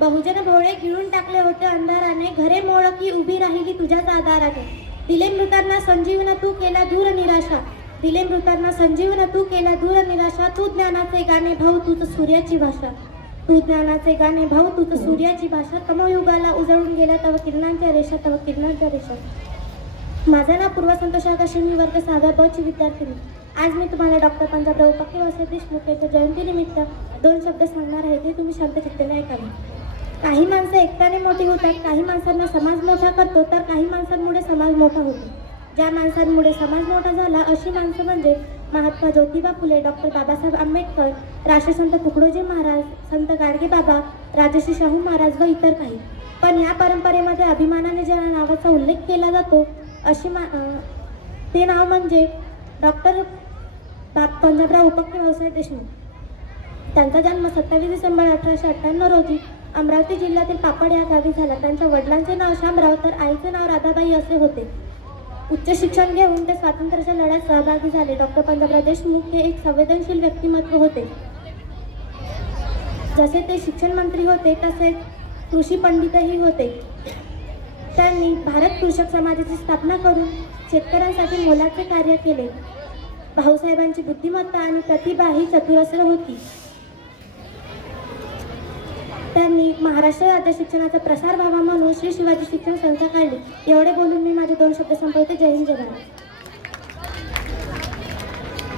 बहुजन भोळे गिळून टाकले होते अंधाराने. घरे मोळकी उभी राहिली तुझ्याच आधाराने. दिले मृतांना संजीवन तू केला दूर निराशा. दिले मृतांना संजीवन तू केला दूर निराशा. तू ज्ञानाचे गाणे भाऊ तूच सूर्याची भाषा. तू ज्ञानाचे गाणे भाऊ तूच सूर्याची भाषा. तमयुगाला उजळून गेला तव किरणांच्या रेषा तव किरणांच्या रेषा. माझं नाव पूर्व संतोष आकाशी मी वर्ग सहाव्या बची विद्यार्थिनी. आज मी तुम्हाला डॉक्टर पंजाबराव पक्के वसंत देशमुख यांच्या जयंतीनिमित्त दोन शब्द सांगणार आहे. ते तुम्ही शांत चित्तेने ऐकावे काही माणसं एकट्याने मोठी होतात काही माणसांना समाज मोठा करतो तर काही माणसांमुळे समाज मोठा होतो. ज्या माणसांमुळे समाज मोठा झाला अशी माणसं म्हणजे महात्मा ज्योतिबा फुले डॉक्टर बाबासाहेब आंबेडकर राष्ट्रसंत तुकडोजी महाराज संत गाडगे बाबा राजश्री शाहू महाराज व इतर काही. पण या परंपरेमध्ये अभिमानाने ज्या नावाचा उल्लेख केला जातो अशी मा ते नाव म्हणजे डॉक्टर बाप पंजाबराव उपक्र व्यवसाय देशमुख. त्यांचा जन्म सत्तावीस डिसेंबर अठराशे अठ्ठ्याण्णव रोजी अमरावती जिल्ह्यातील पापड या गावी झाला. त्यांच्या वडिलांचे नाव शामराव तर आईचे नाव राधाबाई असे होते. उच्च शिक्षण घेऊन ते स्वातंत्र्याच्या लढ्यात सहभागी झाले. डॉक्टर पंजाबराव देशमुख हे एक संवेदनशील व्यक्तिमत्व होते. जसे ते शिक्षण मंत्री होते तसेच कृषी पंडितही होते. त्यांनी भारत कृषक समाजाची स्थापना करून शेतकऱ्यांसाठी मोलाचे कार्य केले. भाऊसाहेबांची बुद्धिमत्ता आणि प्रतिभा ही चतुरस्र होती. त्यांनी महाराष्ट्र राज्य शिक्षणाचा प्रसार व्हावा म्हणून श्री शिवाजी शिक्षण संस्था काढली. एवढे बोलून मी माझे दोन शब्द संपवते. जय हिंद जय भारत.